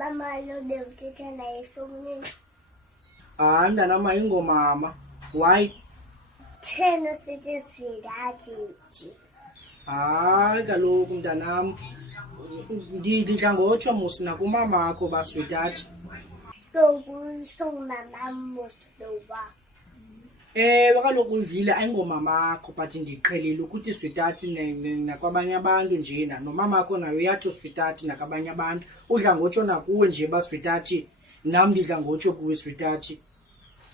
bamalobe uthetha naye efowunini. Hayi mntanam ayingomama. Why? Thena sithi sweetheart nje. Hayi kaloku mntanam ndidla ngotsho musi nakumamakho baswedathi. Sokumamam muslowa. Ewe kaloku uvile ayingomamakho but ndiqhelile ukuthi swedathi nakwabanye abantu njena. Nomamakho nayo uyatsho swedathi nakwabanye abantu. Udla ngotsho nakuwe nje baswedathi. Nam ndidla ngotsho kuwe swedathi.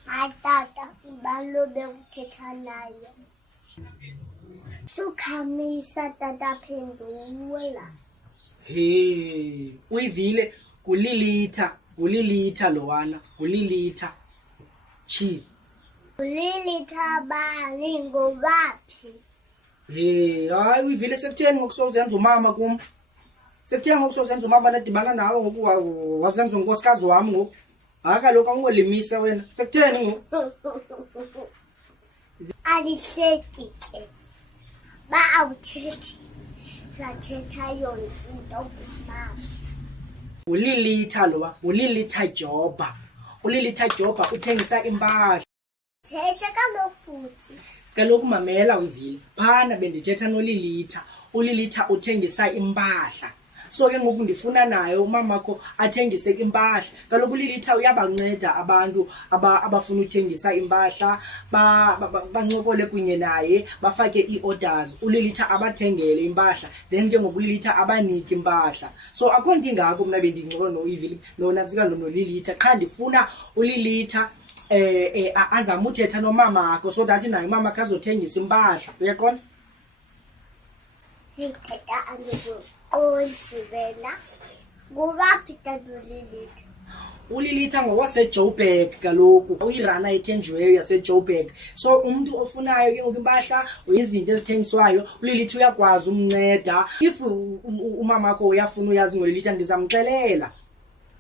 Hayi tata, balobe uthetha naye. Sukhamisa tata phendula. He, uyivile kulilitha lowana, kulilitha. Chi. Ulilitha bani ngobaphi? He, hayi uyivile sekutheni ngokusozenza umama kum. Sekutheni ngokusozenza umama nadibana nawe ngoku wazenza unkosikazi wami ngoku. Hayi kaloku awungolimisa wena. Sekutheni ngoku? Alihleki ke. Ba awuthethi. Zathetha yonke into kumama. Ulilitha lowa, ulilitha Joba. Ulilitha Joba uthengisa impahla. Thetha kalofuthi. Kaloku mamela uyivile. Phana bendithetha nolilitha. Ulilitha uthengisa impahla. So ke ngoku ndifuna naye umamakho athengise impahla. Kaloku ulilitha uyabanceda abantu abafuna uthengisa impahla bancokole kunye naye bafake ii-orders. Ulilitha abathengele impahla then ke ngoku ulilitha abanike impahla. So akho nto ingako mna bendincokola noyivile nonantsika nolilitha qha ndifuna ulilitha azama uthetha nomamakho so that naye umamakho azothengisa impahla. Uyaqonda? Hey tata andiqondi wena. Ngubaphi tata ulilitha? Ulilitha ngowase-Joburg kaloku. Uyirana ethenjiweyo yase-Joburg. So umuntu ofunayo ke ngoku impahla izinto ezithengiswayo ulilitha uyakwazi umnceda. If umamakho uyafuna uyazi ngolilitha ndizamxelela.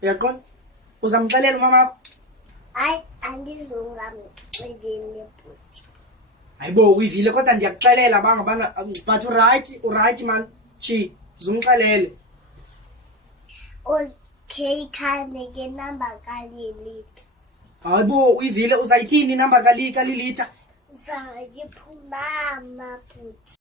Uyaqonda? Uzamxelela umamakho? Hayi andizongamxeleli bhuti. Hayibo uyivile kodwa ndiyakuxelela bangabana but uright man. Chi uzumxelele. Okay, khane ke number kalilitha. Hayibo uyivile uzayithini inamba kalilitha? Uzayiphumama bhuti.